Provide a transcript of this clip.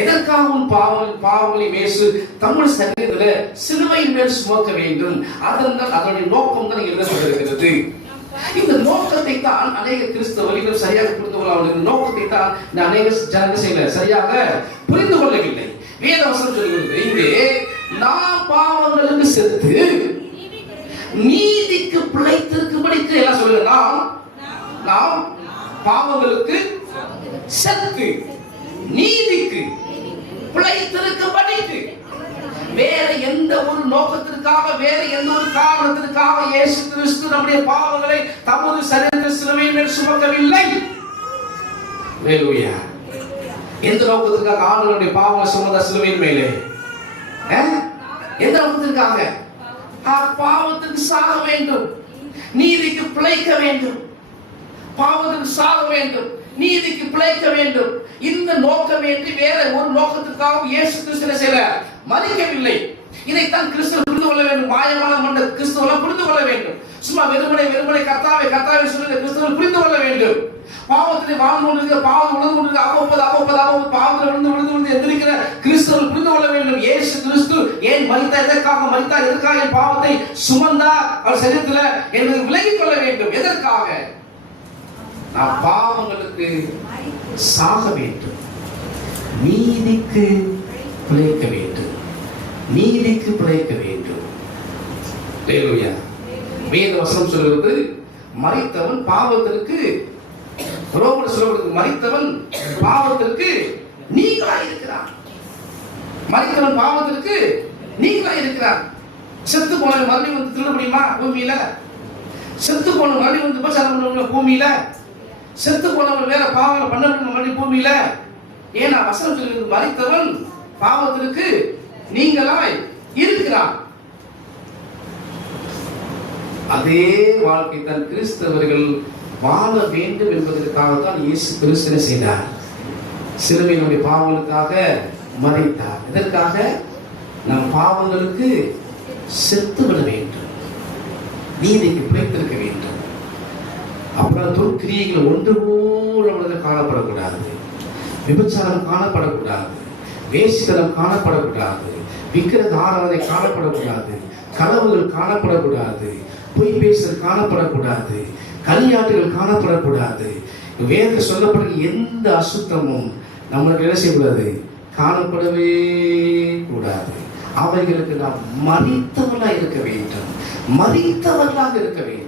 எதற்காக உன் பாவங்களை இயேசு தம்முடைய சரீரத்தில் சிலுவையின் மேல் சுமக்க வேண்டும்? அதனுடைய நோக்கம் தான் எழுதப்பட்டிருக்கிறது. இந்த நோக்கத்தை தான் அநேக கிறிஸ்தவர்கள் சரியாக புரிந்து கொள்ள நோக்கத்தை தான் அநேக ஜனங்கள் செய்யல சரியாக புரிந்து கொள்ளவில்லை. வேதவசனம் சொல்கிறது, இங்கே நாம் பாவங்களுக்கு செத்து நீதிக்கு பிழைத்திருக்கும்படிக்கு எல்லாம் சொல்லுங்க. நாம் பாவங்களுக்கு செத்து நீதிக்கு பிழைத்திருக்கும்படிக்கு, வேற எந்த ஒரு நோக்கத்திற்காக வேற எந்த ஒரு காரணத்திற்காக இயேசு கிறிஸ்து நம்முடைய பாவங்களை தமது சரீரத்தில் சிலுவையின் மேல் சுமக்கவில்லை. ஹல்லேலூயா. எந்த நோக்கத்திற்காக ஆண்டவருடைய பாவங்களை சுமந்த சிலுவையின் மேலே? எந்த நோக்கத்திற்காக? பாவத்துக்கு சாக வேண்டும், நீதிக்கு பிழைக்க வேண்டும். பாவத்துக்கு சாக வேண்டும், நீதிக்கு பிழைக்க வேண்டும். இந்த நோக்கம் என்று வேற ஒரு நோக்கத்துக்காக இயேசு கிறிஸ்து செய்ய மதிக்கவில்லை. இதைத்தான் கிறிஸ்துவ புரிந்து கொள்ள வேண்டும். மாயமான மண்ட கிறிஸ்துவ புரிந்து கொள்ள வேண்டும். சும்மா வெறுமனை கர்த்தாவே சொல்லுங்க கிறிஸ்துவ புரிந்து கொள்ள வேண்டும். பாவத்திலே வாழ்ந்து கொண்டிருக்கிற, பாவம் உணர்ந்து கொண்டிருக்கிற, அகப்பது பாவத்தில் விழுந்து எந்திரிக்கிற கிறிஸ்துவ புரிந்து கொள்ள வேண்டும். இயேசு கிறிஸ்து ஏன் மரித்தார், எதற்காக மரித்தார், எதற்காக என் பாவத்தை சுமந்தார் அவர் சரீரத்தில் என்று விலகிக் கொள்ள வேண்டும். எதற்காக? நான் பாவங்களுக்கு சாக வேண்டும், நீதிக்கு பிழைக்க வேண்டும். நீதிக்கு பிழைக்க வேண்டும். ஹல்லேலூயா. வேத வசனம் சொல்கிறது, மரித்தவன் பாவத்திற்கு, ரோமர் சொல்லப்படுது, மரித்தவன் பாவத்திற்கு நீங்களாய் இருக்கிறான். மரித்தவன் பாவத்திற்கு நீங்களாய் இருக்கிறான். செத்து போன மறுபடியும் வந்து திருட முடியுமா பூமியில? செத்து போன மறுபடியும் வந்து விபச்சாரம் பண்ண பூமியில? செத்து போனவன் வேற பாவங்களை பண்ண முடியும் பூமியில? ஏன்னா வசனம் சொல்கிறது, மரித்தவன் பாவத்திற்கு நீங்களாய் இருக்கிறான். அதே வாழ்க்கை தான் கிறிஸ்தவர்கள் வாழ வேண்டும் என்பதற்காக தான் இயேசு கிறிஸ்து செய்தார். சிலுவையினுடைய பாவங்களுக்காக மரித்தார். இதற்காக நம் பாவங்களுக்கு செத்துவிட வேண்டும், நீதிக்கு பிழைத்திருக்க வேண்டும். அப்புறம் துர்க்கிரியைகள் ஒன்று போல காணப்படக்கூடாது, விபச்சாரம் காணப்படக்கூடாது, வேசித்தனம் காணப்படக்கூடாது, விக்கிரக ஆராதனை காணப்படக்கூடாது, கனவுகள் காணப்படக்கூடாது, பொய் பேசுதல் காணப்படக்கூடாது, களியாட்டுகள் காணப்படக்கூடாது. வேதத்தில் சொல்லப்படுற எந்த அசுத்தமும் நம்மளுக்கு என்ன செய்யக்கூடாது, காணப்படவே கூடாது. அவைகளுக்கு நாம் மரித்தவர்களாக இருக்க வேண்டும், மரித்தவர்களாக இருக்க வேண்டும்.